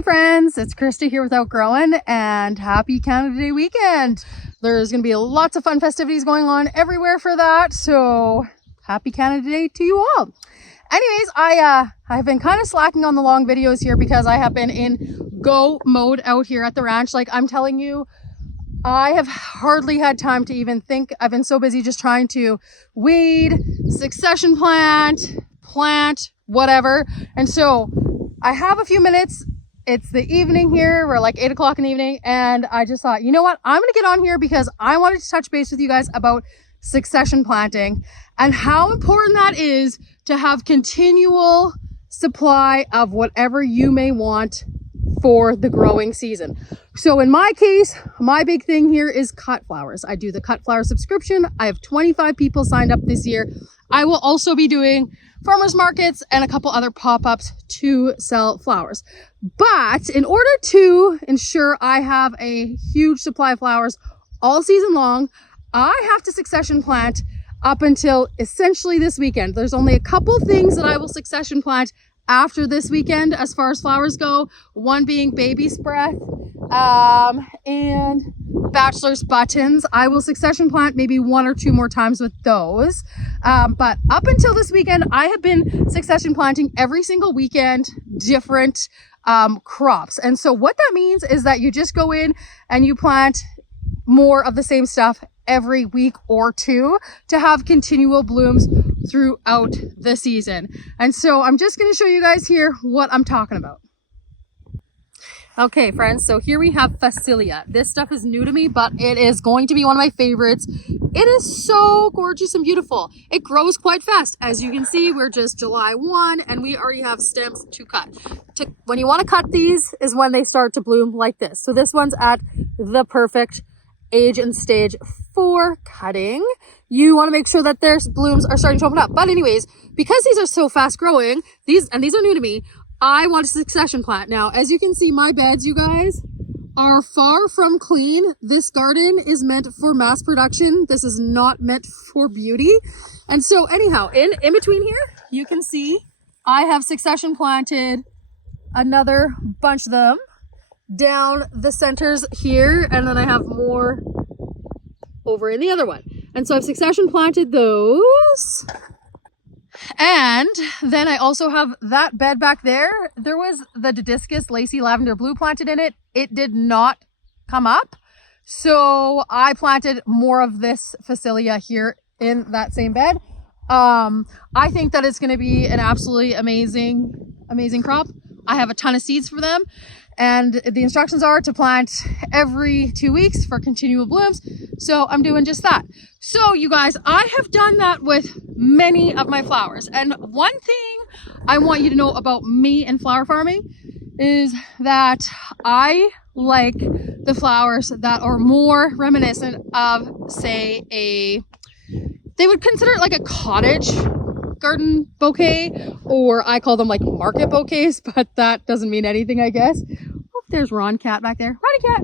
Hey friends, it's Krista here with Outgrowing, and happy Canada Day weekend. There's going to be lots of fun festivities going on everywhere for that, so happy Canada Day to you all. Anyways, I've been kind of slacking on the long videos here because I have been in go mode out here at the ranch. Like I'm telling you, I have hardly had time to even think. I've been so busy just trying to weed, succession plant, whatever. And so I have a few minutes. It's the evening here. We're like 8 o'clock in the evening. And I just thought, you know what? I'm going to get on here because I wanted to touch base with you guys about succession planting and how important that is to have continual supply of whatever you may want for the growing season. So in my case, my big thing here is cut flowers. I do the cut flower subscription. I have 25 people signed up this year. I will also be doing farmers markets and a couple other pop-ups to sell flowers. But in order to ensure I have a huge supply of flowers all season long, I have to succession plant up until essentially this weekend. There's only a couple things that I will succession plant after this weekend as far as flowers go, one being baby's breath and bachelor's buttons. I will succession plant maybe 1 or 2 more times with those. But up until this weekend, I have been succession planting every single weekend, different crops. And so what that means is that you just go in and you plant more of the same stuff every week or two to have continual blooms throughout the season. And so I'm just going to show you guys here what I'm talking about. Okay, friends, so here we have Phacelia. This stuff is new to me, but it is going to be one of my favorites. It is so gorgeous and beautiful. It grows quite fast. As you can see, we're just July 1 and we already have stems to cut. When you want to cut these is when they start to bloom like this. So this one's at the perfect age and stage for cutting. You want to make sure that their blooms are starting to open up. But anyways, because these are so fast growing, these are new to me, I want to succession plant. Now, as you can see, my beds, you guys, are far from clean. This garden is meant for mass production. This is not meant for beauty. And so anyhow, in between here, you can see I have succession planted another bunch of them down the centers here, and then I have more over in the other one. And so I've succession planted those. And then I also have that bed back there. There was the Dodiscus Lacy Lavender Blue planted in it. It did not come up. So I planted more of this Phacelia here in that same bed. I think that it's going to be an absolutely amazing crop. I have a ton of seeds for them. And the instructions are to plant every 2 weeks for continual blooms. So I'm doing just that. So you guys, I have done that with many of my flowers. And one thing I want you to know about me and flower farming is that I like the flowers that are more reminiscent of, say, they would consider it like a cottage garden bouquet, or I call them like market bouquets, but that doesn't mean anything, I guess. Oh, there's Ron Cat back there. Ronnie Cat.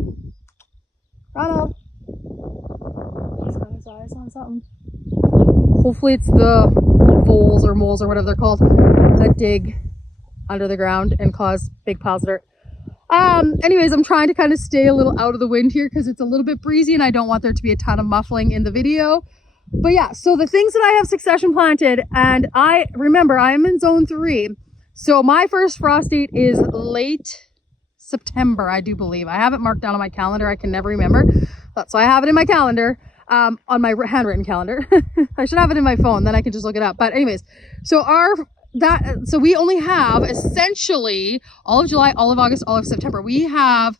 Ronald. He's got his eyes on something. Hopefully it's the voles or moles or whatever they're called that dig under the ground and cause big piles of dirt. Anyways, I'm trying to kind of stay a little out of the wind here because it's a little bit breezy and I don't want there to be a ton of muffling in the video. But yeah, so the things that I have succession planted, and I remember I'm in zone 3. So my first frost date is late September, I do believe. I have it marked down on my calendar. I can never remember. So I have it in my calendar, on my handwritten calendar. I should have it in my phone, then I can just look it up. But anyways, so we only have essentially all of July, all of August, all of September. We have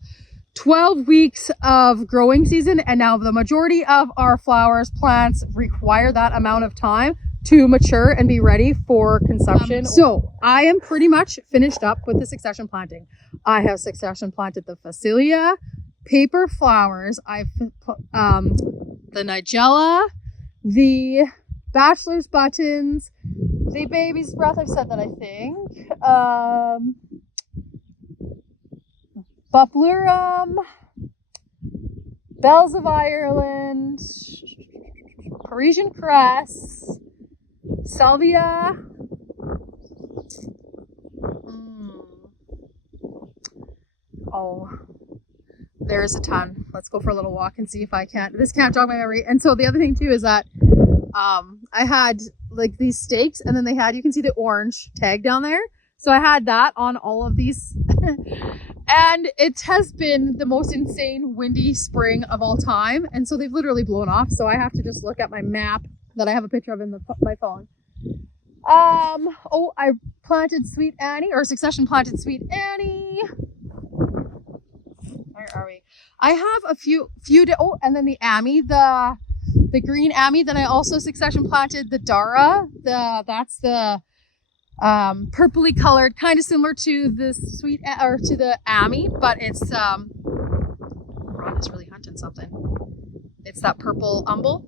12 weeks of growing season, and now the majority of our plants require that amount of time to mature and be ready for consumption. So I am pretty much finished up with the succession planting. I have succession planted the Phacelia, paper flowers, I've the Nigella, the bachelor's buttons, the baby's breath, I've said that, I think, Buplurum, Bells of Ireland, Parisian cress, Salvia, Oh, there's a ton. Let's go for a little walk and see if I can't. This can't jog my memory. And so the other thing too is that I had like these stakes, and then they had, you can see the orange tag down there. So I had that on all of these. And it has been the most insane windy spring of all time. And so they've literally blown off. So I have to just look at my map that I have a picture of in my phone. Oh, I planted Sweet Annie, or Succession planted Sweet Annie. Where are we? I have a few, oh, and then the Amy, the green Amy. Then I also Succession planted the Dara. That's the purpley colored, kind of similar to the sweet, or to the Amy, but it's Ron is really hunting something. It's that purple umbel.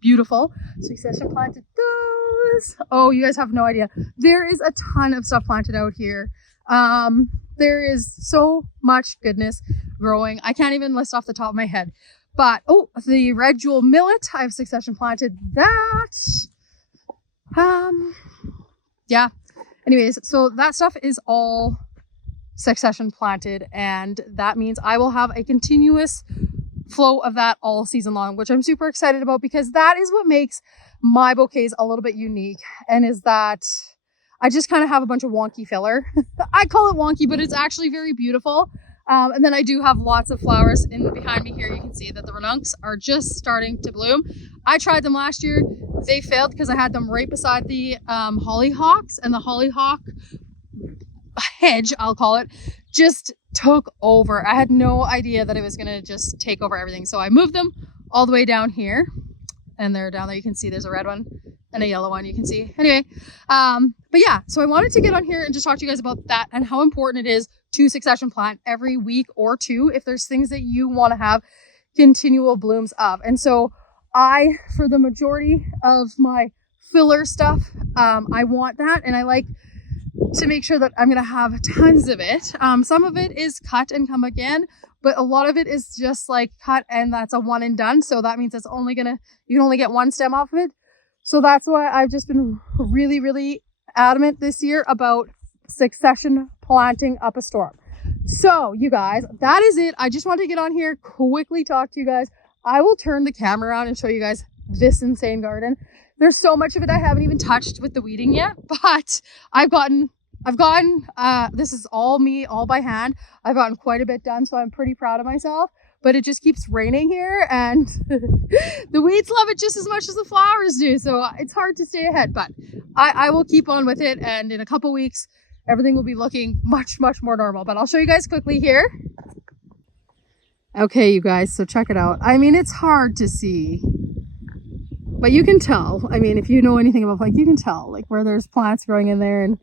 Beautiful. Succession planted those. Oh, you guys have no idea. There is a ton of stuff planted out here. There is so much goodness growing. I can't even list off the top of my head. But oh, the red jewel millet, I've Succession planted that. Yeah. Anyways, so that stuff is all Succession planted, and that means I will have a continuous flow of that all season long, which I'm super excited about, because that is what makes my bouquets a little bit unique, and is that I just kind of have a bunch of wonky filler. I call it wonky, but it's actually very beautiful. And then I do have lots of flowers in behind me here. You can see that the ranuncs are just starting to bloom. I tried them last year. They failed because I had them right beside the hollyhocks, and the hollyhock hedge, I'll call it, just took over. I had no idea that it was going to just take over everything. So I moved them all the way down here, and they're down there. You can see there's a red one and a yellow one, you can see. Anyway, but yeah, so I wanted to get on here and just talk to you guys about that and how important it is to Succession plant every week or two if there's things that you want to have continual blooms of. And so I, for the majority of my filler stuff, I want that, and I like to make sure that I'm going to have tons of it. Some of it is cut and come again, but a lot of it is just like cut and that's a one and done. So that means it's only you can only get one stem off of it. So that's why I've just been really, really adamant this year about Succession planting up a storm. So you guys, that is it. I just wanted to get on here, quickly talk to you guys. I will turn the camera around and show you guys this insane garden. There's so much of it I haven't even touched with the weeding yet, but I've gotten, this is all me, all by hand. I've gotten quite a bit done, so I'm pretty proud of myself, but it just keeps raining here, and the weeds love it just as much as the flowers do. So it's hard to stay ahead, but I will keep on with it. And in a couple weeks, everything will be looking much, much more normal, but I'll show you guys quickly here. Okay, you guys, so check it out. I mean, it's hard to see, but you can tell. I mean, if you know anything about plants, you can tell like where there's plants growing in there and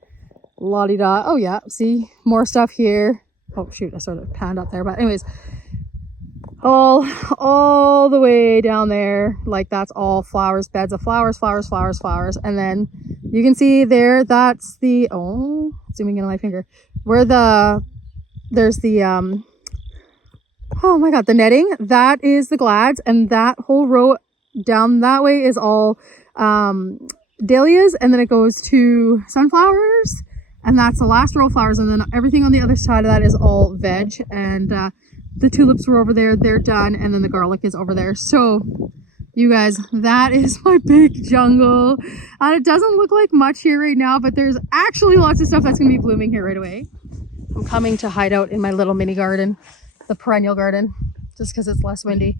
la-di-da. Oh yeah, see more stuff here. Oh shoot, I sort of panned up there, but anyways, all the way down there, like that's all flowers, beds of flowers, and then you can see there, that's the, oh, zooming in on my finger, where there's the oh my god, the netting, that is the glads, and that whole row down that way is all dahlias, and then it goes to sunflowers, and that's the last row of flowers, and then everything on the other side of that is all veg, and the tulips were over there, they're done, and then the garlic is over there. So you guys, that is my big jungle. It doesn't look like much here right now, but there's actually lots of stuff that's going to be blooming here right away. I'm coming to hide out in my little mini garden, the perennial garden, just because it's less windy.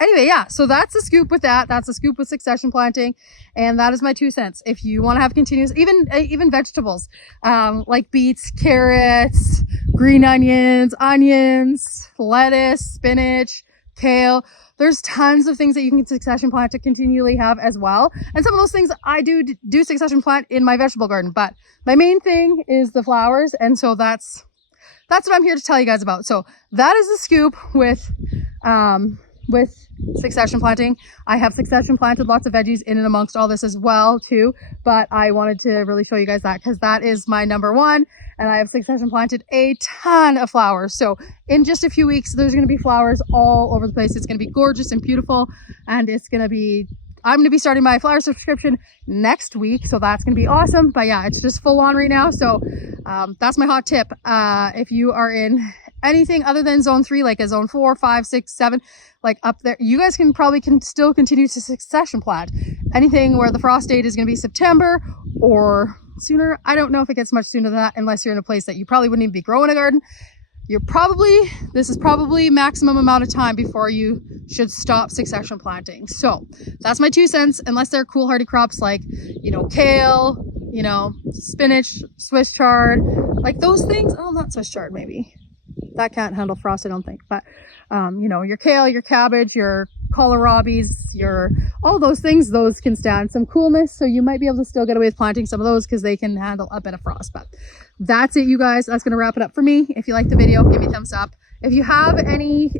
Anyway, yeah, so that's the scoop with that. That's the scoop with Succession planting, and that is my 2 cents. If you want to have continuous, even vegetables, like beets, carrots, green onions, lettuce, spinach, kale, there's tons of things that you can Succession plant to continually have as well. And some of those things I do Succession plant in my vegetable garden, but my main thing is the flowers, and so that's what I'm here to tell you guys about. So that is the scoop with Succession planting. I have Succession planted lots of veggies in and amongst all this as well too, but I wanted to really show you guys that because that is my number one, and I have Succession planted a ton of flowers. So in just a few weeks, there's going to be flowers all over the place. It's going to be gorgeous and beautiful, and it's going to be I'm going to be starting my flower subscription next week, so that's going to be awesome. But yeah, it's just full on right now. So that's my hot tip. If you are in anything other than zone 3, like a zone 4, 5, 6, 7, like up there, you guys can still continue to succession plant. Anything where the frost date is going to be September or sooner. I don't know if it gets much sooner than that, unless you're in a place that you probably wouldn't even be growing a garden. This is probably maximum amount of time before you should stop succession planting. So that's my 2 cents, unless they're cool hardy crops like, kale, spinach, Swiss chard, like those things. Oh, not Swiss chard, maybe. That can't handle frost, I don't think. But, your kale, your cabbage, your kohlrabies, all those things, those can stand some coolness. So you might be able to still get away with planting some of those because they can handle a bit of frost. But that's it, you guys. That's going to wrap it up for me. If you like the video, give me a thumbs up. If you have any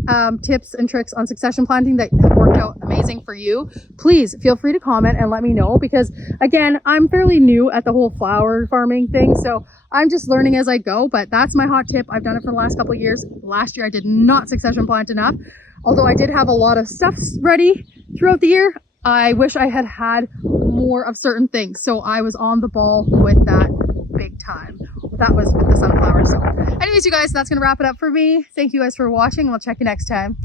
tips and tricks on succession planting that have worked out amazing for you, please feel free to comment and let me know, because again, I'm fairly new at the whole flower farming thing. So I'm just learning as I go, but that's my hot tip. I've done it for the last couple of years. Last year I did not succession plant enough. Although I did have a lot of stuff ready throughout the year, I wish I had had more of certain things. So I was on the ball with that big time. That was with the sunflowers. So anyways, you guys, that's going to wrap it up for me. Thank you guys for watching. We'll check you next time.